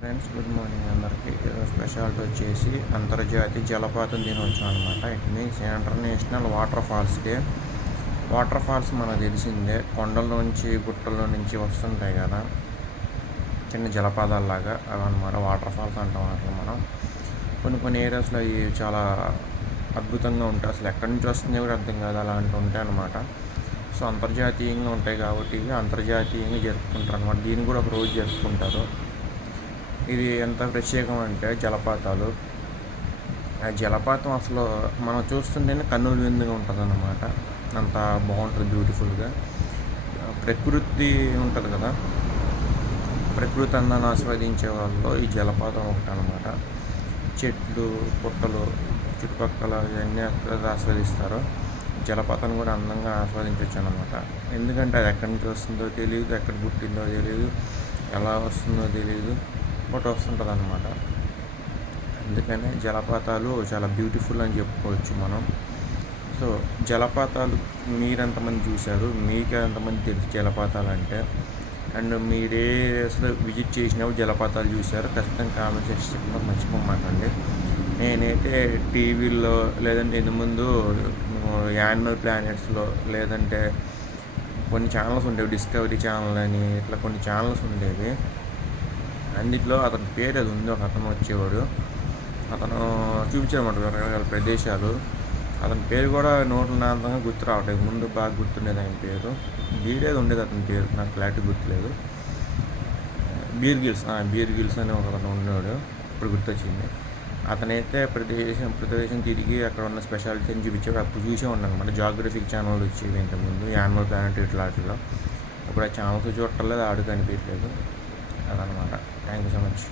Friends, good morning అందరికీ. Speciality వచ్చేసి అంతర్జాతీయ జలపాతం దినోత్సవం అనమాట. It means international waterfalls day. Waterfalls మనకు తెలిసిందే, కొండల్లోంచి గుట్టల్లో నుంచి వస్తుంటాయి కదా, చిన్న జలపాతాల్లాగా అవన్నమాట వాటర్ ఫాల్స్ అంటాం. అట్లా మనం కొన్ని ఏరియాస్లో అవి చాలా అద్భుతంగా ఉంటాయి. అసలు ఎక్కడి నుంచి వస్తుందో కూడా అర్థం కాదు, అలాంటి ఉంటాయి అన్నమాట. సో అంతర్జాతీయంగా ఉంటాయి కాబట్టి ఇవి అంతర్జాతీయంగా జరుపుకుంటారు అనమాట. దీన్ని కూడా ఒక రోజు జరుపుకుంటారు. ఇది ఎంత ప్రత్యేకం అంటే జలపాతాలు, ఆ జలపాతం అసలు మనం చూస్తుంటేనే కన్నుల విందుగా ఉంటుంది అన్నమాట. అంత బాగుంటుంది, బ్యూటిఫుల్గా. ప్రకృతి ఉంటుంది కదా, ప్రకృతి అందాన్ని ఆస్వాదించే వాళ్ళు ఈ జలపాతం ఒకటి అనమాట. చెట్లు పుట్టలు చుట్టుపక్కల ఇవన్నీ ఆస్వాదిస్తారు. జలపాతాన్ని కూడా అందంగా ఆస్వాదించవచ్చు అనమాట. ఎందుకంటే అది ఎక్కడి నుంచి వస్తుందో తెలియదు, ఎక్కడ పుట్టిందో తెలియదు, ఎలా వస్తుందో తెలియదు, బట్ వస్తుంటుంది అనమాట. అందుకనే జలపాతాలు చాలా బ్యూటిఫుల్ అని చెప్పుకోవచ్చు మనం. సో జలపాతాలు మీరు ఎంతమంది చూశారు, మీకు ఎంతమంది తెలుసు జలపాతాలు అంటే, అండ్ మీరే అసలు విజిట్ చేసినప్పుడు జలపాతాలు చూశారు, ఖచ్చితంగా కామెంట్ సెక్షన్లో మర్చిపోమాకండి. నేనైతే టీవీల్లో లేదంటే ఇంత ముందు యానిమల్ ప్లానెట్స్లో లేదంటే కొన్ని ఛానల్స్ ఉండేవి, డిస్కవరీ ఛానల్ అని ఇట్లా కొన్ని ఛానల్స్ ఉండేవి. అన్నిట్లో అతని పేరు అది ఉంది, ఒక అతను వచ్చేవాడు, అతను చూపించాడన్నమాట రకరకాల ప్రదేశాలు. అతని పేరు కూడా నాంతంగా గుర్తు రావట్లేదు, ముందు బాగా గుర్తుండేది ఆయన పేరు. బీడేది ఉండేది అతని పేరు, నాకు క్లారిటీ గుర్తులేదు. బీర్ గిల్స్ అని ఒక అతను ఉన్నాడు, ఇప్పుడు గుర్తొచ్చింది. అతనైతే ప్రదేశం తిరిగి అక్కడ ఉన్న స్పెషాలిటీని చూపించాడు. అప్పుడు చూసే ఉన్నాను అనమాట. జాగ్రఫిక్ ఛానల్ వచ్చేవి ఇంతకుముందు, యానిమల్ ప్లానెట్ ఇట్లాంటిలో. ఇప్పుడు ఆ ఛానల్స్ చూడటం లేదు, ఆడు కనిపించలేదు. అదనమాట. Thank you so much.